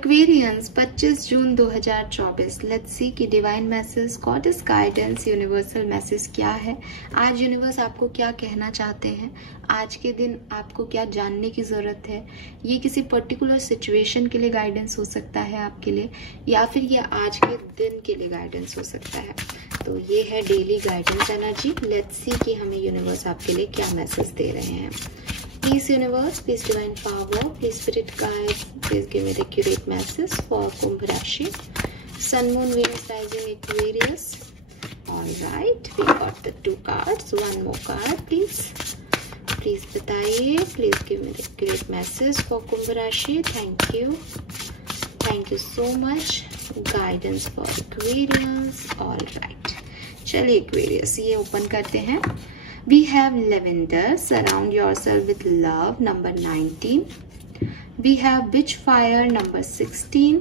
Aquarians 25 June 2024। Let's see कि divine message, goddess guidance, universal message क्या है। आज यूनिवर्स आपको क्या कहना चाहते हैं, आज के दिन आपको क्या जानने की जरूरत है। ये किसी पर्टिकुलर सिचुएशन के लिए गाइडेंस हो सकता है आपके लिए, या फिर ये आज के दिन के लिए गाइडेंस हो सकता है। तो ये है daily guidance energy. Let's see कि हमें यूनिवर्स आपके लिए क्या मैसेज दे रहे हैं। Please universe, please divine power, please spirit guide, please give me the accurate message for Kumbh Rashi, Sun, Moon, Venus, Rising, Aquarius. All right, we got the 2 cards. One more card, please. Please बताइए, please give me the accurate message for Kumbh Rashi. Thank you. Thank you so much. Guidance for Aquarius. All right. चलिए Aquarius, ये open करते हैं। We have lavender, surround yourself with love, number 19. We have witchfire, number 16.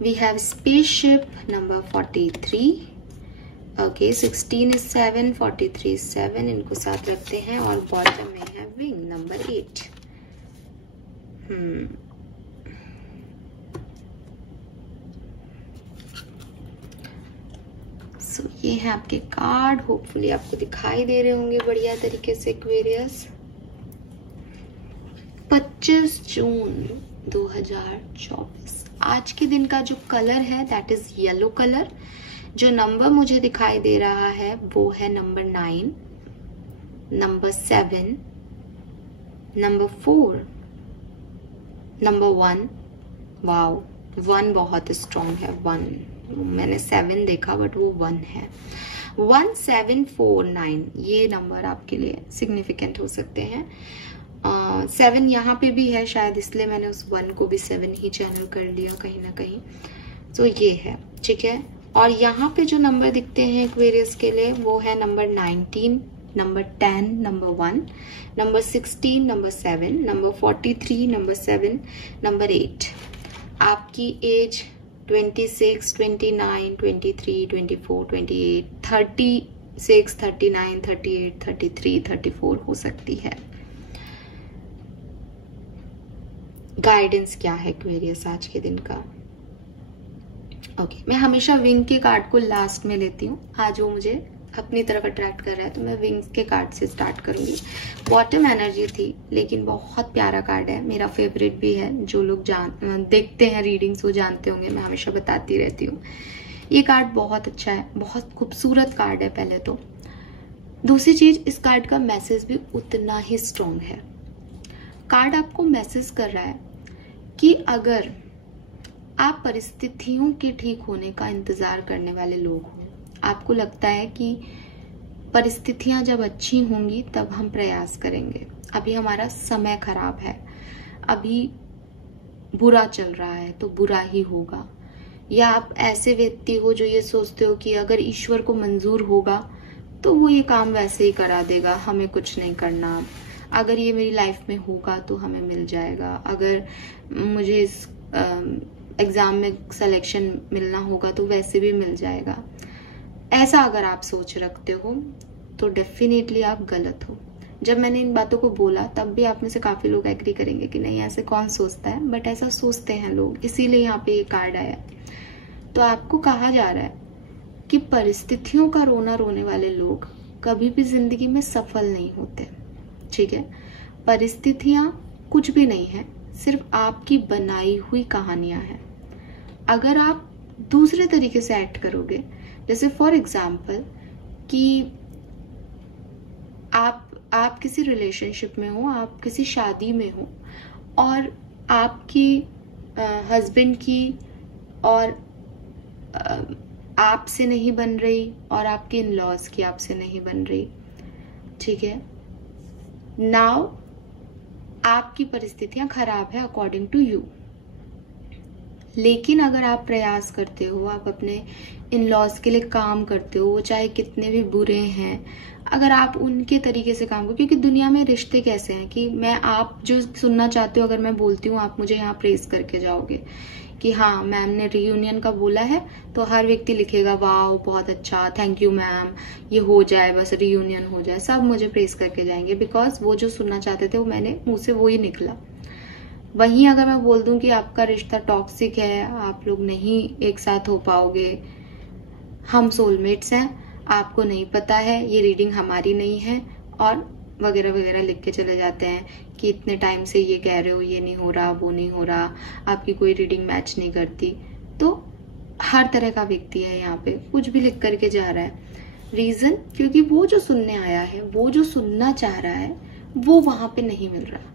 We have spaceship, number 43. Okay, 16 is 7, 43 is 7. इनको साथ रखते हैं। और bottom में है wing, number 8. ये है आपके कार्ड। होपफुली आपको दिखाई दे रहे होंगे बढ़िया तरीके से एक्वेरियस। 25 जून 2024 आज के दिन का जो कलर है दैट इज येलो कलर। जो नंबर मुझे दिखाई दे रहा है वो है number 9, number 7, number 4, number 1। Wow, 1 बहुत स्ट्रॉन्ग है। 1 मैंने 7 देखा बट वो 1 है। 1749 ये नंबर आपके लिए सिग्निफिकेंट हो सकते हैं। 7 यहाँ पे भी है शायद, इसलिए मैंने उस 1 को भी 7 ही चैनल कर लिया कहीं ना कहीं। तो ये है, ठीक है। और यहाँ पे जो नंबर दिखते हैं एक्वेरियस के लिए वो है number 19, number 10, number 1, number 16, number 7, number 43, number 7, number 8। आपकी एज 26, 29, 23, 24, 28, 36, 39, 38, 33, 34 हो सकती है। गाइडेंस क्या है एक्वेरियस आज के दिन का? ओके, मैं हमेशा विंग के कार्ड को लास्ट में लेती हूँ। आज वो मुझे अपनी तरफ अट्रैक्ट कर रहा है तो मैं विंग्स के कार्ड से स्टार्ट करूंगी। बॉटम एनर्जी थी, लेकिन बहुत प्यारा कार्ड है, मेरा फेवरेट भी है। जो लोग देखते हैं रीडिंग्स वो जानते होंगे, मैं हमेशा बताती रहती हूँ। ये कार्ड बहुत अच्छा है, बहुत खूबसूरत कार्ड है पहले तो। दूसरी चीज, इस कार्ड का मैसेज भी उतना ही स्ट्रॉन्ग है। कार्ड आपको मैसेज कर रहा है कि अगर आप परिस्थितियों के ठीक होने का इंतजार करने वाले लोग हो, आपको लगता है कि परिस्थितियां जब अच्छी होंगी तब हम प्रयास करेंगे, अभी हमारा समय खराब है, अभी बुरा चल रहा है तो बुरा ही होगा। या आप ऐसे व्यक्ति हो जो ये सोचते हो कि अगर ईश्वर को मंजूर होगा तो वो ये काम वैसे ही करा देगा, हमें कुछ नहीं करना। अगर ये मेरी लाइफ में होगा तो हमें मिल जाएगा, अगर मुझे इस एग्जाम में सिलेक्शन मिलना होगा तो वैसे भी मिल जाएगा। ऐसा अगर आप सोच रखते हो तो डेफिनेटली आप गलत हो। जब मैंने इन बातों को बोला तब भी आप में से काफी लोग एग्री करेंगे कि नहीं ऐसे कौन सोचता है, बट ऐसा सोचते हैं लोग, इसीलिए यहाँ पे ये कार्ड आया। तो आपको कहा जा रहा है कि परिस्थितियों का रोना रोने वाले लोग कभी भी जिंदगी में सफल नहीं होते, ठीक है। परिस्थितियां कुछ भी नहीं है, सिर्फ आपकी बनाई हुई कहानियां हैं। अगर आप दूसरे तरीके से एक्ट करोगे, जैसे फॉर एग्जाम्पल कि आप किसी रिलेशनशिप में हो, आप किसी शादी में हो और आपकी हस्बैंड की और आपसे नहीं बन रही और आपके इन लॉज की आपसे नहीं बन रही, ठीक है। नाउ आपकी परिस्थितियां खराब है अकॉर्डिंग टू यू, लेकिन अगर आप प्रयास करते हो, आप अपने इन लॉज के लिए काम करते हो, वो चाहे कितने भी बुरे हैं, अगर आप उनके तरीके से काम करो, क्योंकि दुनिया में रिश्ते कैसे हैं कि आप जो सुनना चाहते हो अगर मैं बोलती हूँ आप मुझे यहाँ प्रेस करके जाओगे कि हाँ मैम ने रियूनियन का बोला है, तो हर व्यक्ति लिखेगा वाओ बहुत अच्छा, थैंक यू मैम, ये हो जाए, बस रियूनियन हो जाए, सब मुझे प्रेस करके जाएंगे बिकॉज वो जो सुनना चाहते थे वो मैंने मुंह से वो ही निकला। वहीं अगर मैं बोल दूं कि आपका रिश्ता टॉक्सिक है, आप लोग नहीं एक साथ हो पाओगे, हम सोलमेट्स हैं, आपको नहीं पता है, ये रीडिंग हमारी नहीं है, और वगैरह वगैरह लिख के चले जाते हैं कि इतने टाइम से ये कह रहे हो, ये नहीं हो रहा, वो नहीं हो रहा, आपकी कोई रीडिंग मैच नहीं करती। तो हर तरह का व्यक्ति है यहाँ पे, कुछ भी लिख करके जा रहा है। रीजन क्योंकि वो जो सुनने आया है, वो जो सुनना चाह रहा है, वो वहां पे नहीं मिल रहा।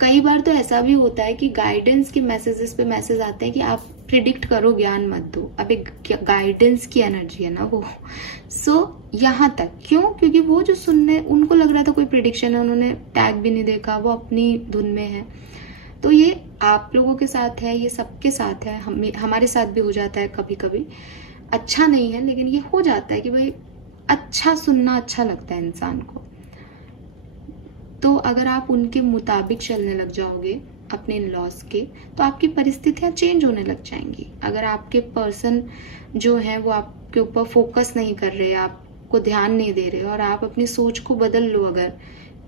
कई बार तो ऐसा भी होता है कि गाइडेंस के मैसेजेस पे मैसेज आते हैं कि आप प्रिडिक्ट करो, ज्ञान मत दो। अब एक गाइडेंस की एनर्जी है ना वो। सो यहाँ तक क्यों? क्योंकि वो जो सुनने, उनको लग रहा था कोई प्रिडिक्शन है, उन्होंने टैग भी नहीं देखा, वो अपनी धुन में है। तो ये आप लोगों के साथ है, ये सबके साथ है, हमारे साथ भी हो जाता है कभी कभी। अच्छा नहीं है, लेकिन ये हो जाता है कि भाई अच्छा सुनना अच्छा लगता है इंसान को। तो अगर आप उनके मुताबिक चलने लग जाओगे अपने इन लॉस के, तो आपकी परिस्थितियां चेंज होने लग जाएंगी। अगर आपके पर्सन जो है वो आपके ऊपर फोकस नहीं कर रहे, आपको ध्यान नहीं दे रहे, और आप अपनी सोच को बदल लो अगर,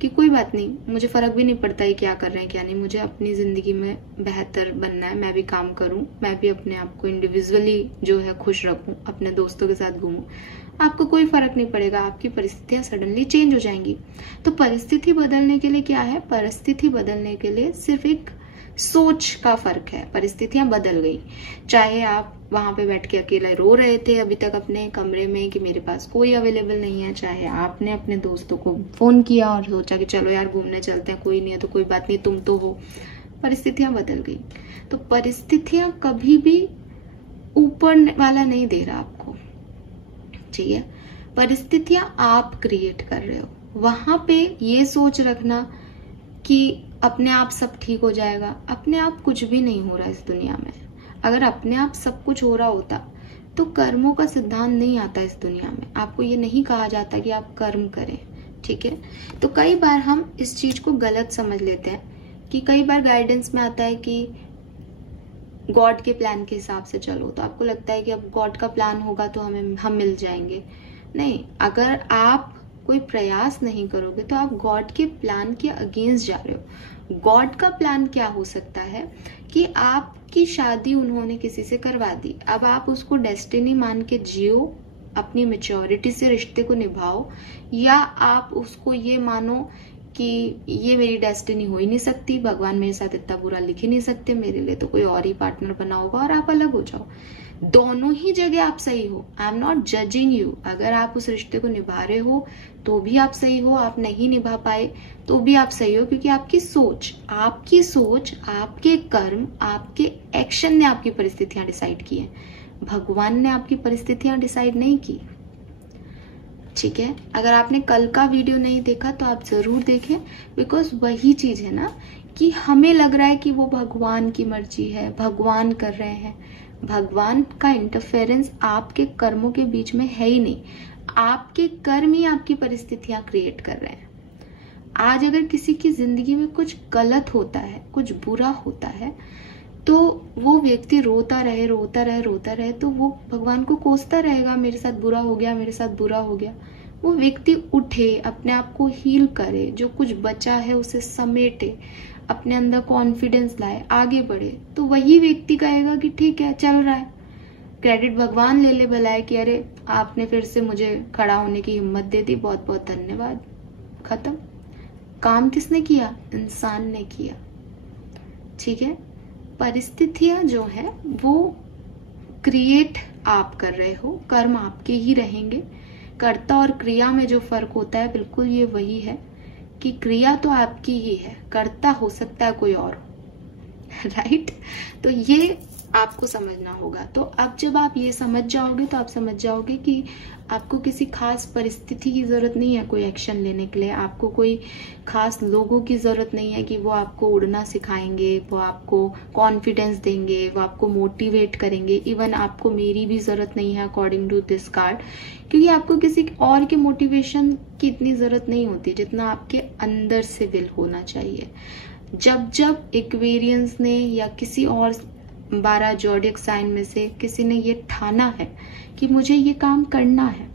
कि कोई बात नहीं, मुझे फर्क भी नहीं पड़ता है क्या कर रहे हैं क्या नहीं, मुझे अपनी जिंदगी में बेहतर बनना है, मैं भी काम करूं, मैं भी अपने आप को इंडिविजुअली जो है खुश रखूं, अपने दोस्तों के साथ घूमूं, आपको कोई फर्क नहीं पड़ेगा, आपकी परिस्थितियां सडनली चेंज हो जाएंगी। तो परिस्थिति बदलने के लिए क्या है? परिस्थिति बदलने के लिए सिर्फ एक सोच का फर्क है। परिस्थितियां बदल गई, चाहे आप वहां पे बैठ के अकेले रो रहे थे अभी तक अपने कमरे में कि मेरे पास कोई अवेलेबल नहीं है, चाहे आपने अपने दोस्तों को फोन किया और सोचा कि चलो यार घूमने चलते हैं, कोई नहीं है तो कोई बात नहीं, तुम तो हो। परिस्थितियां बदल गई। तो परिस्थितियां कभी भी ऊपर वाला नहीं दे रहा आपको, ठीक है? परिस्थितियां आप क्रिएट कर रहे हो। वहां पे ये सोच रखना कि अपने आप सब ठीक हो जाएगा, अपने आप कुछ भी नहीं हो रहा इस दुनिया में। अगर अपने आप सब कुछ हो रहा होता तो कर्मों का सिद्धांत नहीं आता इस दुनिया में। आपको ये नहीं कहा जाता कि आप कर्म करें, ठीक है? तो कई बार हम इस चीज को गलत समझ लेते हैं कि कई बार गाइडेंस में आता है कि गॉड के प्लान के हिसाब से चलो, तो आपको लगता है कि अब गॉड का प्लान होगा तो हम मिल जाएंगे। नहीं, अगर आप कोई प्रयास नहीं करोगे तो आप गॉड के प्लान के अगेंस्ट जा रहे हो। गॉड का प्लान क्या हो सकता है कि आपकी शादी उन्होंने किसी से करवा दी, अब आप उसको डेस्टिनी मान के जियो, अपनी मैच्योरिटी से रिश्ते को निभाओ, या आप उसको ये मानो कि ये मेरी डेस्टिनी हो ही नहीं सकती, भगवान मेरे साथ इतना बुरा लिख ही नहीं सकते, मेरे लिए तो कोई और ही पार्टनर बना होगा, और आप अलग हो जाओ। दोनों ही जगह आप सही हो। I am not judging you. अगर आप उस रिश्ते को निभा रहे हो तो भी आप सही हो, आप नहीं निभा पाए तो भी आप सही हो, क्योंकि आपकी सोच, आपके कर्म, आपके एक्शन ने आपकी परिस्थितियां डिसाइड की है। भगवान ने आपकी परिस्थितियां डिसाइड नहीं की, ठीक है? अगर आपने कल का वीडियो नहीं देखा तो आप जरूर देखें, बिकॉज वही चीज है ना कि हमें लग रहा है कि वो भगवान की मर्जी है, भगवान कर रहे हैं। भगवान का इंटरफेरेंस आपके कर्मों के बीच में है ही नहीं। आपके कर्म ही आपकी परिस्थितियां क्रिएट कर रहे हैं। आज अगर किसी की जिंदगी में कुछ गलत होता है, कुछ बुरा होता है, तो वो व्यक्ति रोता रहे तो वो भगवान को कोसता रहेगा, मेरे साथ बुरा हो गया, मेरे साथ बुरा हो गया। वो व्यक्ति उठे, अपने आप को हील करे, जो कुछ बचा है उसे समेटे, अपने अंदर कॉन्फिडेंस लाए, आगे बढ़े, तो वही व्यक्ति कहेगा कि ठीक है, चल रहा है। क्रेडिट भगवान ले ले भला है कि अरे आपने फिर से मुझे खड़ा होने की हिम्मत दे दी, बहुत बहुत धन्यवाद, खत्म। काम किसने किया? इंसान ने किया, ठीक है? परिस्थितियां जो है वो क्रिएट आप कर रहे हो, कर्म आपके ही रहेंगे। कर्ता और क्रिया में जो फर्क होता है बिल्कुल ये वही है कि क्रिया तो आपकी ही है, कर्ता हो सकता है कोई और, राइट? तो ये आपको समझना होगा। तो अब जब आप ये समझ जाओगे तो आप समझ जाओगे कि आपको किसी खास परिस्थिति की जरूरत नहीं है कोई एक्शन लेने के लिए, आपको कोई खास लोगों की जरूरत नहीं है कि वो आपको उड़ना सिखाएंगे, वो आपको कॉन्फिडेंस देंगे, वो आपको मोटिवेट करेंगे। इवन आपको मेरी भी जरूरत नहीं है अकॉर्डिंग टू दिस कार्ड, क्योंकि आपको किसी और के मोटिवेशन की इतनी जरूरत नहीं होती जितना आपके अंदर से विल होना चाहिए। जब एक्वेरियंस ने या किसी और 12 ज़ोडिएक साइन में से किसी ने ये ठाना है कि मुझे ये काम करना है,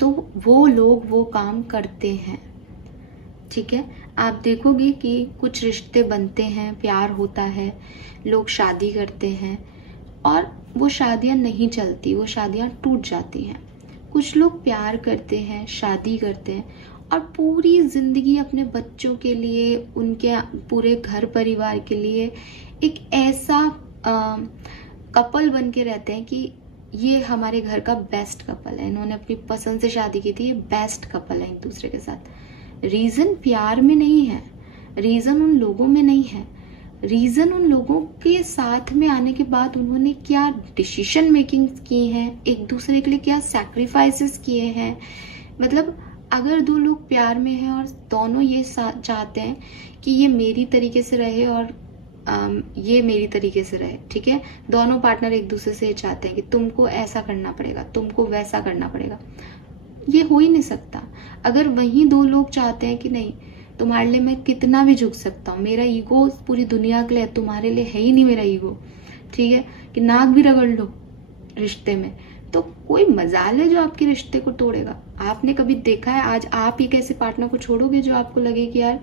तो वो लोग वो काम करते हैं, ठीक है? आप देखोगे कि कुछ रिश्ते बनते हैं, प्यार होता है, लोग शादी करते हैं और वो शादियां नहीं चलती, वो शादियां टूट जाती हैं। कुछ लोग प्यार करते हैं, शादी करते हैं और पूरी जिंदगी अपने बच्चों के लिए, उनके पूरे घर परिवार के लिए एक ऐसा कपल बन के रहते हैं कि ये हमारे घर का बेस्ट कपल है, इन्होंने अपनी पसंद से शादी की थी, ये बेस्ट कपल है एक दूसरे के साथ। रीजन प्यार में नहीं है, रीजन उन लोगों में नहीं है, रीजन उन लोगों के साथ में आने के बाद उन्होंने क्या डिसीजन मेकिंग की है, एक दूसरे के लिए क्या सैक्रिफाइसेस किए हैं। मतलब अगर दो लोग प्यार में हैं और दोनों ये चाहते हैं कि ये मेरी तरीके से रहे और ये मेरी तरीके से रहे, ठीक है, दोनों पार्टनर एक दूसरे से चाहते हैं कि तुमको ऐसा करना पड़ेगा, तुमको वैसा करना पड़ेगा, ये हो ही नहीं सकता। अगर वही दो लोग चाहते हैं कि नहीं, तुम्हारे लिए मैं कितना भी झुक सकता हूँ, मेरा ईगो पूरी दुनिया के लिए, तुम्हारे लिए है ही नहीं मेरा ईगो, ठीक है, कि नाक भी रगड़ लो रिश्ते में, तो कोई मजाल है जो आपके रिश्ते को तोड़ेगा। आपने कभी देखा है आज आप एक ऐसे पार्टनर को छोड़ोगे जो आपको लगे कि यार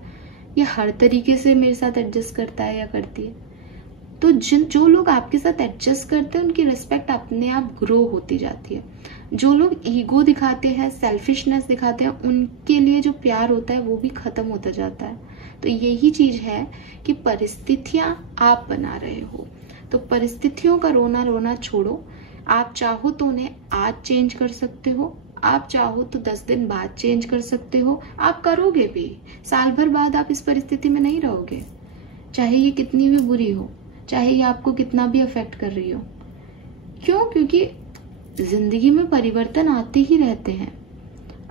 ये हर तरीके से मेरे साथ एडजस्ट करता है या करती है? तो जो लोग आपके साथ एडजस्ट करते हैं उनकी रिस्पेक्ट अपने आप ग्रो होती जाती है। जो लोग ईगो दिखाते हैं, सेल्फिशनेस दिखाते हैं, उनके लिए जो प्यार होता है वो भी खत्म होता जाता है। तो यही चीज है कि परिस्थितियां आप बना रहे हो, तो परिस्थितियों का रोना रोना छोड़ो। आप चाहो तो उन्हें आज चेंज कर सकते हो, आप चाहो तो 10 दिन बाद चेंज कर सकते हो, आप करोगे भी। साल भर बाद आप इस परिस्थिति में नहीं रहोगे, चाहे ये कितनी भी बुरी हो, चाहे ये आपको कितना भी अफेक्ट कर रही हो। क्यों? क्योंकि जिंदगी में परिवर्तन आते ही रहते हैं।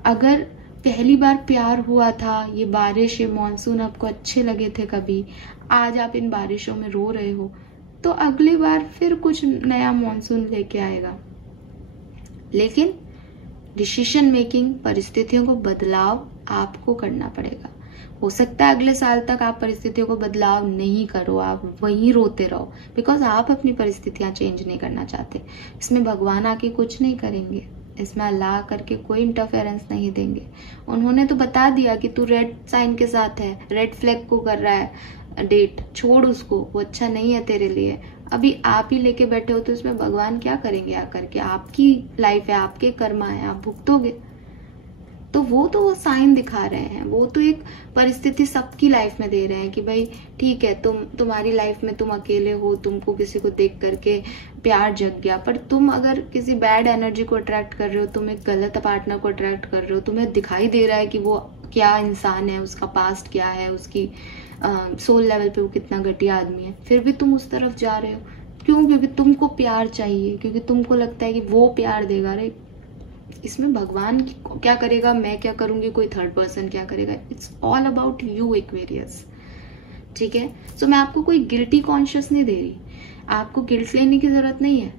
अगर पहली बार प्यार हुआ था, ये बारिश, ये मॉनसून आपको अच्छे लगे थे कभी, आज आप इन बारिशों में रो रहे हो, तो अगली बार फिर कुछ नया मॉनसून लेके आएगा। लेकिन डिसीजन मेकिंग, परिस्थितियों को बदलाव आपको करना पड़ेगा। हो सकता है अगले साल तक आप परिस्थितियों को बदलाव नहीं करो, आप वहीं रोते रहो, बिकॉज आप अपनी परिस्थितियां चेंज नहीं करना चाहते। इसमें भगवान आके कुछ नहीं करेंगे, इसमें अल्लाह करके कोई इंटरफेरेंस नहीं देंगे। उन्होंने तो बता दिया कि तू रेड साइन के साथ है, रेड फ्लैग को कर रहा है डेट, छोड़ उसको, वो अच्छा नहीं है तेरे लिए। अभी आप ही लेके बैठे हो तो इसमें भगवान क्या करेंगे आकर के? आपकी लाइफ है, आपके कर्मा है, आप भुगतोगे। तो वो साइन दिखा रहे हैं, वो तो एक परिस्थिति सबकी लाइफ में दे रहे हैं कि भाई ठीक है, तुम्हारी लाइफ में तुम अकेले हो, तुमको किसी को देख करके प्यार जग गया, पर तुम अगर किसी बैड एनर्जी को अट्रैक्ट कर रहे हो, तुम एक गलत पार्टनर को अट्रैक्ट कर रहे हो, तुम्हें दिखाई दे रहा है कि वो क्या इंसान है, उसका पास्ट क्या है, उसकी सोल लेवल पे वो कितना घटिया आदमी है, फिर भी तुम उस तरफ जा रहे हो। क्यों? क्योंकि तुमको प्यार चाहिए, क्योंकि तुमको लगता है कि वो प्यार देगा। रे इसमें भगवान क्या करेगा, मैं क्या करूंगी, कोई थर्ड पर्सन क्या करेगा? It's all about you Aquarius, ठीक है। सो मैं आपको कोई गिल्टी कॉन्शियस नहीं दे रही, आपको गिल्ट लेने की जरूरत नहीं है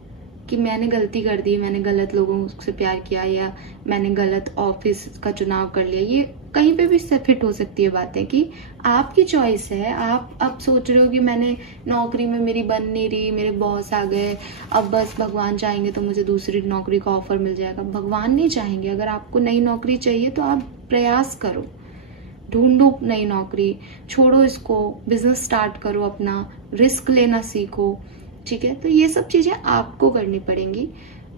कि मैंने गलती कर दी, मैंने गलत लोगों से प्यार किया, या मैंने गलत ऑफिस का चुनाव कर लिया। ये कहीं पे भी फिट हो सकती है बातें कि आपकी चॉइस है। आप अब सोच रहे हो कि मैंने नौकरी में मेरी बन नहीं रही, मेरे बॉस आ गए, अब बस भगवान चाहेंगे तो मुझे दूसरी नौकरी का ऑफर मिल जाएगा। भगवान नहीं चाहेंगे। अगर आपको नई नौकरी चाहिए तो आप प्रयास करो, ढूंढो नई नौकरी, छोड़ो इसको, बिजनेस स्टार्ट करो अपना, रिस्क लेना सीखो, ठीक है। तो ये सब चीजें आपको करनी पड़ेंगी।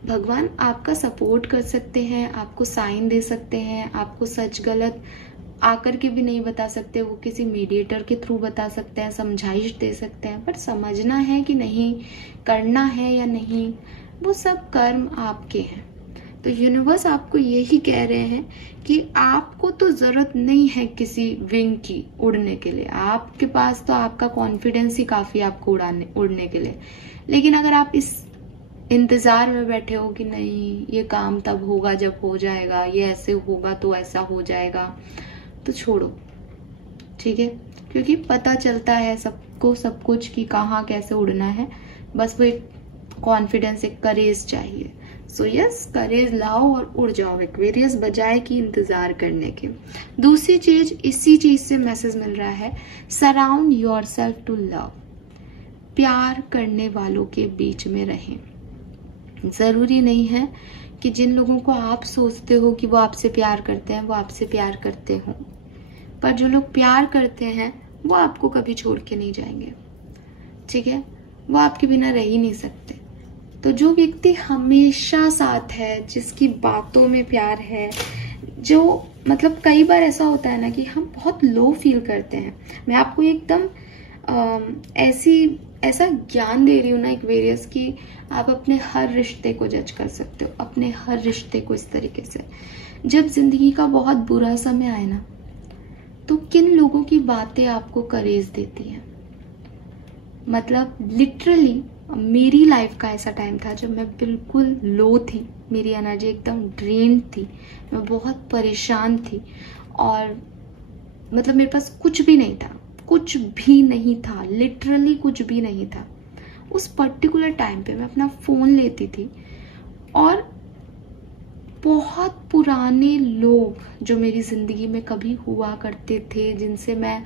भगवान आपका सपोर्ट कर सकते हैं, आपको साइन दे सकते हैं, आपको सच गलत आकर के भी नहीं बता सकते, वो किसी मीडिएटर के थ्रू बता सकते हैं, समझाइश दे सकते हैं, पर समझना है कि नहीं, करना है या नहीं, वो सब कर्म आपके हैं। तो यूनिवर्स आपको यही कह रहे हैं कि आपको तो जरूरत नहीं है किसी विंग की उड़ने के लिए, आपके पास तो आपका कॉन्फिडेंस ही काफी आपको उड़ने के लिए। लेकिन अगर आप इस इंतजार में बैठे हो कि नहीं ये काम तब होगा जब हो जाएगा, ये ऐसे होगा तो ऐसा हो जाएगा, तो छोड़ो, ठीक है। क्योंकि पता चलता है सबको सब कुछ कि कहाँ कैसे उड़ना है, बस वो एक कॉन्फिडेंस, एक करेज चाहिए। सो यस, करेज लाओ और उड़ जाओ एक्वेरियस, बजाय कि इंतजार करने के। दूसरी चीज, इसी चीज से मैसेज मिल रहा है, सराउंड योरसेल्फ टू लव। प्यार करने वालों के बीच में रहें। जरूरी नहीं है कि जिन लोगों को आप सोचते हो कि वो आपसे प्यार करते हैं वो आपसे प्यार करते हो। पर जो लोग प्यार करते हैं वो आपको कभी छोड़ के नहीं जाएंगे, ठीक है, वो आपके बिना रह ही नहीं सकते। तो जो व्यक्ति हमेशा साथ है, जिसकी बातों में प्यार है, जो मतलब कई बार ऐसा होता है ना कि हम बहुत लो फील करते हैं। मैं आपको एकदम ऐसा ज्ञान दे रही हूँ ना एक्वेरियस, कि आप अपने हर रिश्ते को जज कर सकते हो, अपने हर रिश्ते को इस तरीके से। जब जिंदगी का बहुत बुरा समय आए ना, तो किन लोगों की बातें आपको करेज देती हैं। मतलब लिटरली मेरी लाइफ का ऐसा टाइम था जब मैं बिल्कुल लो थी, मेरी एनर्जी एकदम ड्रेन्ड थी, मैं बहुत परेशान थी, और मतलब मेरे पास कुछ भी नहीं था, कुछ भी नहीं था, लिटरली कुछ भी नहीं था। उस पर्टिकुलर टाइम पे मैं अपना फोन लेती थी और बहुत पुराने लोग जो मेरी जिंदगी में कभी हुआ करते थे, जिनसे मैं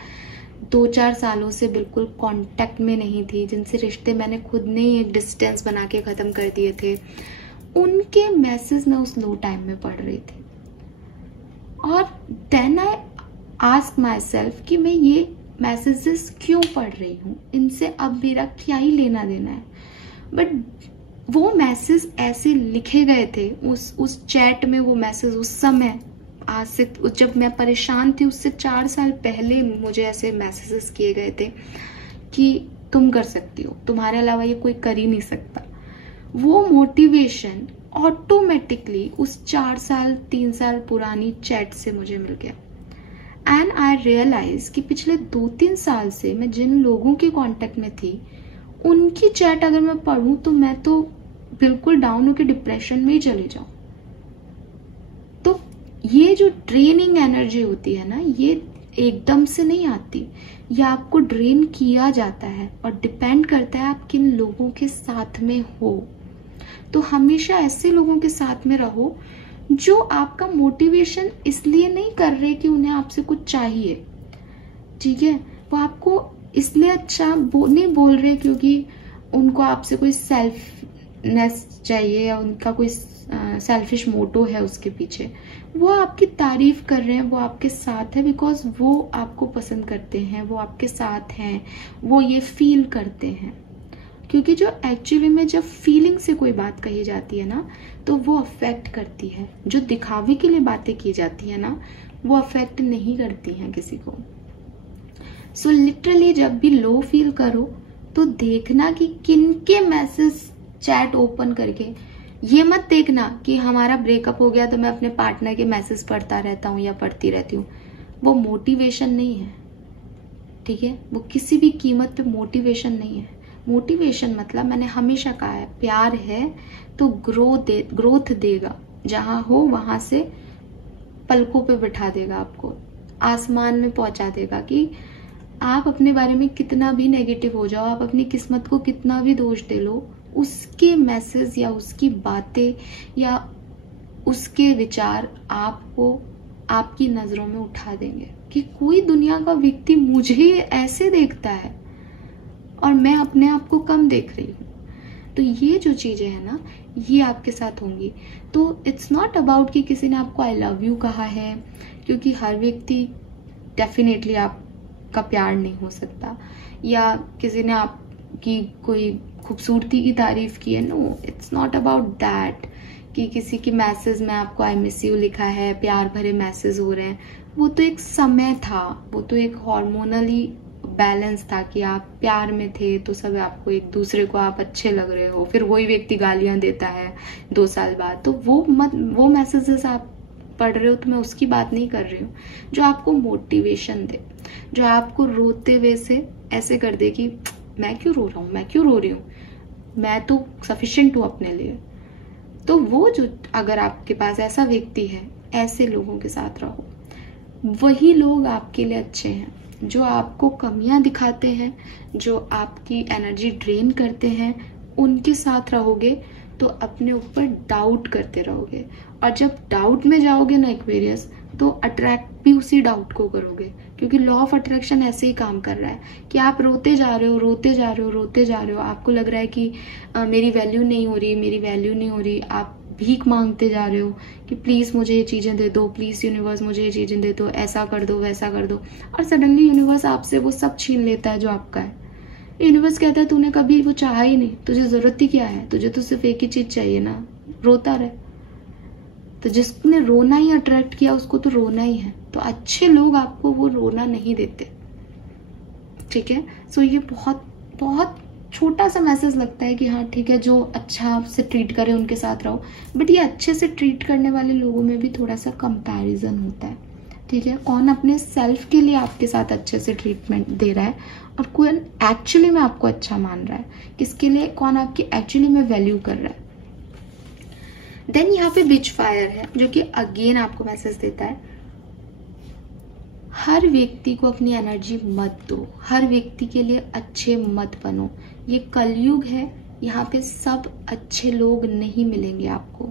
2-4 सालों से बिल्कुल कांटेक्ट में नहीं थी, जिनसे रिश्ते मैंने खुद ने ही एक डिस्टेंस बना के खत्म कर दिए थे, उनके मैसेज मैं उस लो टाइम में पढ़ रही थी। और then I ask myself कि मैं ये मैसेजेस क्यों पढ़ रही हूँ, इनसे अब मेरा क्या ही लेना देना है। बट वो मैसेज ऐसे लिखे गए थे उस चैट में, वो मैसेज उस समय, आज से जब मैं परेशान थी उससे 4 साल पहले मुझे ऐसे मैसेजेस किए गए थे कि तुम कर सकती हो, तुम्हारे अलावा ये कोई कर ही नहीं सकता। वो मोटिवेशन ऑटोमेटिकली उस 3 साल पुरानी चैट से मुझे मिल गया। एंड आई रियलाइज कि पिछले 2-3 साल से मैं जिन लोगों के कांटेक्ट में थी, उनकी चैट अगर मैं पढ़ूं तो मैं तो बिल्कुल डाउन होकर डिप्रेशन में ही चली जाऊं। तो ये जो ड्रेनिंग एनर्जी होती है ना, ये एकदम से नहीं आती, ये आपको ड्रेन किया जाता है और डिपेंड करता है आप किन लोगों के साथ में हो। तो हमेशा ऐसे लोगों के साथ में रहो जो आपका मोटिवेशन इसलिए नहीं कर रहे कि उन्हें आपसे कुछ चाहिए, ठीक है, वो आपको इसलिए अच्छा नहीं बोल रहे क्योंकि उनको आपसे कोई सेल्फनेस चाहिए या उनका कोई सेल्फिश मोटो है उसके पीछे। वो आपकी तारीफ कर रहे हैं, वो आपके साथ है बिकॉज वो आपको पसंद करते हैं, वो आपके साथ हैं, वो ये फील करते हैं। क्योंकि जो एक्चुअली में जब फीलिंग से कोई बात कही जाती है ना, तो वो अफेक्ट करती है। जो दिखावे के लिए बातें की जाती है ना, वो अफेक्ट नहीं करती हैं किसी को। सो लिटरली जब भी लो फील करो तो देखना कि किनके मैसेज चैट ओपन करके, ये मत देखना कि हमारा ब्रेकअप हो गया तो मैं अपने पार्टनर के मैसेज पढ़ता रहता हूँ या पढ़ती रहती हूँ। वो मोटिवेशन नहीं है, ठीक है, वो किसी भी कीमत पे मोटिवेशन नहीं है। मोटिवेशन मतलब मैंने हमेशा कहा है, प्यार है तो ग्रोथ देगा, जहां हो वहां से पलकों पे बिठा देगा, आपको आसमान में पहुंचा देगा। कि आप अपने बारे में कितना भी नेगेटिव हो जाओ, आप अपनी किस्मत को कितना भी दोष दे लो, उसके मैसेज या उसकी बातें या उसके विचार आपको आपकी नजरों में उठा देंगे कि कोई दुनिया का व्यक्ति मुझे ऐसे देखता है और मैं अपने आप को कम देख रही हूँ। तो ये जो चीजें हैं ना, ये आपके साथ होंगी। तो इट्स नॉट अबाउट कि किसी ने आपको आई लव यू कहा है, क्योंकि हर व्यक्ति डेफिनेटली आपका प्यार नहीं हो सकता, या किसी ने आपकी कोई खूबसूरती की तारीफ की है। No, it's not about that कि किसी की मैसेज में आपको आई मिस यू लिखा है, प्यार भरे मैसेज हो रहे हैं। वो तो एक समय था, वो तो एक हार्मोनली बैलेंस था कि आप प्यार में थे तो सब आपको एक दूसरे को आप अच्छे लग रहे हो, फिर वही व्यक्ति गालियां देता है 2 साल बाद, तो वो मैसेजेस आप पढ़ रहे हो। तो मैं उसकी बात नहीं कर रही हूँ। जो आपको मोटिवेशन दे, जो आपको रोते हुए से ऐसे कर दे कि मैं क्यों रो रहा हूँ, मैं क्यों रो रही हूँ, मैं तो सफिशिएंट हूँ अपने लिए। तो वो जो अगर आपके पास ऐसा व्यक्ति है, ऐसे लोगों के साथ रहो। वही लोग आपके लिए अच्छे हैं। जो आपको कमियां दिखाते हैं, जो आपकी एनर्जी ड्रेन करते हैं, उनके साथ रहोगे तो अपने ऊपर डाउट करते रहोगे। और जब डाउट में जाओगे ना एक्वेरियस, तो अट्रैक्ट भी उसी डाउट को करोगे, क्योंकि लॉ ऑफ अट्रैक्शन ऐसे ही काम कर रहा है कि आप रोते जा रहे हो, रोते जा रहे हो, रोते जा रहे हो। आपको लग रहा है कि मेरी वैल्यू नहीं हो रही, मेरी वैल्यू नहीं हो रही। आप भीख मांगते जा रहे हो कि प्लीज मुझे ये चीजें दे दो, प्लीज यूनिवर्स मुझे ये चीजें दे दो, ऐसा कर दो वैसा कर दो, और सडनली यूनिवर्स आपसे वो सब छीन लेता है जो आपका है। यूनिवर्स कहता है तूने कभी वो चाहा ही नहीं, तुझे जरूरत ही क्या है, तुझे तो सिर्फ एक ही चीज चाहिए ना, रोता रहे। तो जिसने रोना ही अट्रैक्ट किया उसको तो रोना ही है। तो अच्छे लोग आपको वो रोना नहीं देते, ठीक है। सो ये बहुत बहुत छोटा सा मैसेज लगता है कि हाँ ठीक है, जो अच्छा से ट्रीट करे उनके साथ रहो, बट ये अच्छे से ट्रीट करने वाले लोगों में भी थोड़ा सा कंपैरिजन होता है, ठीक है। कौन अपने सेल्फ के लिए आपके साथ अच्छे से ट्रीटमेंट दे रहा है और कौन एक्चुअली में आपको अच्छा मान रहा है, किसके लिए कौन आपकी एक्चुअली में वैल्यू कर रहा है। देन यहाँ पे विच फायर है जो कि अगेन आपको मैसेज देता है, हर व्यक्ति को अपनी एनर्जी मत दो, हर व्यक्ति के लिए अच्छे मत बनो। ये कलयुग है, यहाँ पे सब अच्छे लोग नहीं मिलेंगे आपको।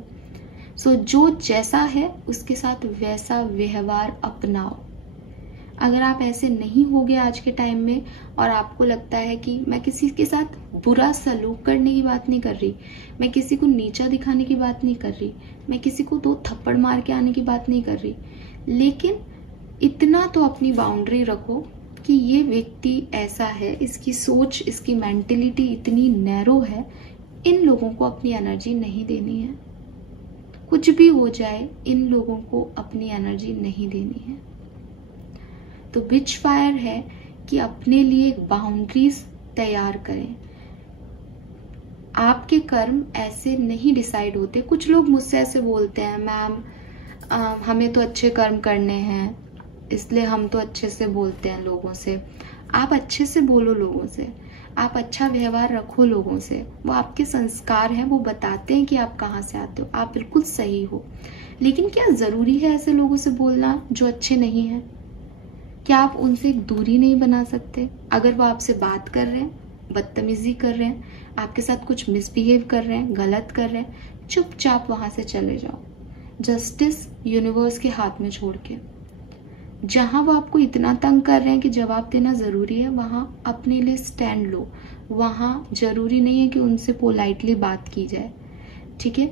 सो जो जैसा है उसके साथ वैसा व्यवहार अपनाओ। अगर आप ऐसे नहीं होगे आज के टाइम में और आपको लगता है कि मैं किसी के साथ बुरा सलूक करने की बात नहीं कर रही, मैं किसी को नीचा दिखाने की बात नहीं कर रही, मैं किसी को 2 थप्पड़ मार के आने की बात नहीं कर रही, लेकिन इतना तो अपनी बाउंड्री रखो कि ये व्यक्ति ऐसा है, इसकी सोच, इसकी मेंटेलिटी इतनी नैरो है, इन लोगों को अपनी एनर्जी नहीं देनी है। कुछ भी हो जाए इन लोगों को अपनी एनर्जी नहीं देनी है। तो विच फायर है कि अपने लिए एक बाउंड्रीज तैयार करें। आपके कर्म ऐसे नहीं डिसाइड होते। कुछ लोग मुझसे ऐसे बोलते हैं, मैम हमें तो अच्छे कर्म करने हैं इसलिए हम तो अच्छे से बोलते हैं लोगों से। आप अच्छे से बोलो लोगों से, आप अच्छा व्यवहार रखो लोगों से, वो आपके संस्कार हैं, वो बताते हैं कि आप कहाँ से आते हो, आप बिल्कुल सही हो। लेकिन क्या जरूरी है ऐसे लोगों से बोलना जो अच्छे नहीं हैं? क्या आप उनसे एक दूरी नहीं बना सकते? अगर वो आपसे बात कर रहे हैं, बदतमीजी कर रहे हैं, आपके साथ कुछ मिसबिहेव कर रहे हैं, गलत कर रहे हैं, चुपचाप वहां से चले जाओ, जस्टिस यूनिवर्स के हाथ में छोड़ के। जहां वो आपको इतना तंग कर रहे हैं कि जवाब देना जरूरी है, वहां अपने लिए स्टैंड लो। वहां जरूरी नहीं है कि उनसे पोलाइटली बात की जाए, ठीक है,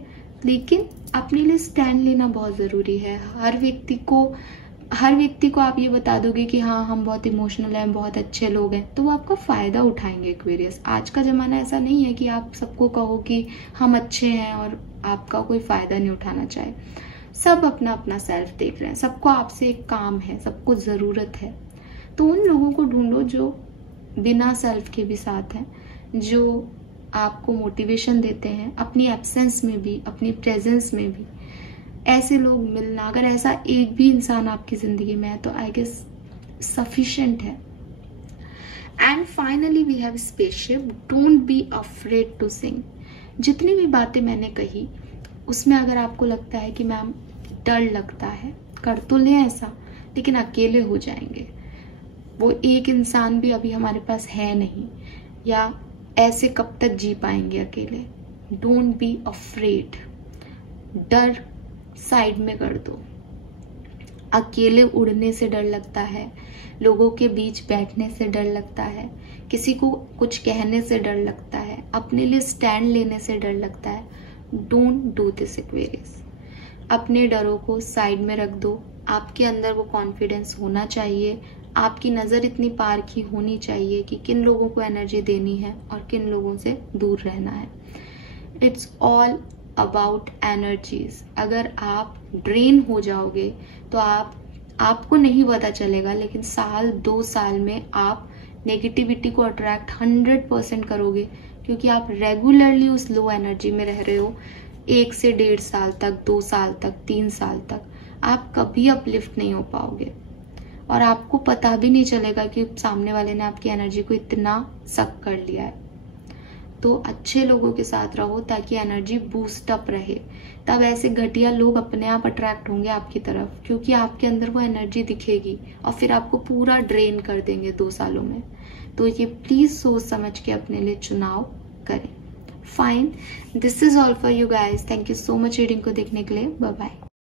लेकिन अपने लिए स्टैंड लेना बहुत जरूरी है। हर व्यक्ति को आप ये बता दोगे कि हाँ हम बहुत इमोशनल हैं, बहुत अच्छे लोग हैं, तो वो आपका फायदा उठाएंगे एक्वेरियस। आज का जमाना ऐसा नहीं है कि आप सबको कहो कि हम अच्छे हैं और आपका कोई फायदा नहीं उठाना चाहे। सब अपना अपना सेल्फ देख रहे हैं, सबको आपसे एक काम है, सबको जरूरत है। तो उन लोगों को ढूंढो जो बिना सेल्फ के भी साथ हैं, जो आपको मोटिवेशन देते हैं अपनी एब्सेंस में भी, अपनी प्रेजेंस में भी। ऐसे लोग मिलना, अगर ऐसा एक भी इंसान आपकी जिंदगी में है तो आई गेस सफिशिएंट है। And finally we have spaceship, don't be afraid to sing. जितनी भी बातें मैंने कही उसमें अगर आपको लगता है कि मैम डर लगता है, कर तो ले ऐसा, लेकिन अकेले हो जाएंगे, वो एक इंसान भी अभी हमारे पास है नहीं, या ऐसे कब तक जी पाएंगे अकेले, डोंट बी अफ्रेड। डर साइड में कर दो। अकेले उड़ने से डर लगता है, लोगों के बीच बैठने से डर लगता है, किसी को कुछ कहने से डर लगता है, अपने लिए स्टैंड लेने से डर लगता है। Don't do this Aquarius. अपने डरों को साइड में रख दो। आपके अंदर वो कॉन्फिडेंस होना चाहिए, आपकी नजर इतनी पारखी होनी चाहिए कि किन लोगों को एनर्जी देनी है और किन लोगों से दूर रहना है। It's all about energies. अगर आप ड्रेन हो जाओगे तो आपको नहीं पता चलेगा, लेकिन 1-2 साल में आप नेगेटिविटी को अट्रैक्ट 100% करोगे, क्योंकि आप रेगुलरली उस लो एनर्जी में रह रहे हो। 1 से 1.5 साल तक, 2 साल तक, 3 साल तक आप कभी अपलिफ्ट नहीं हो पाओगे और आपको पता भी नहीं चलेगा कि सामने वाले ने आपकी एनर्जी को इतना सक कर लिया है। तो अच्छे लोगों के साथ रहो ताकि एनर्जी बूस्ट अप रहे। तब ऐसे घटिया लोग अपने आप अट्रैक्ट होंगे आपकी तरफ, क्योंकि आपके अंदर वो एनर्जी दिखेगी और फिर आपको पूरा ड्रेन कर देंगे 2 सालों में। तो ये प्लीज सोच समझ के अपने लिए चुनाव करें। Fine, this is all for you guys. Thank you so much reading को देखने के लिए। Bye bye.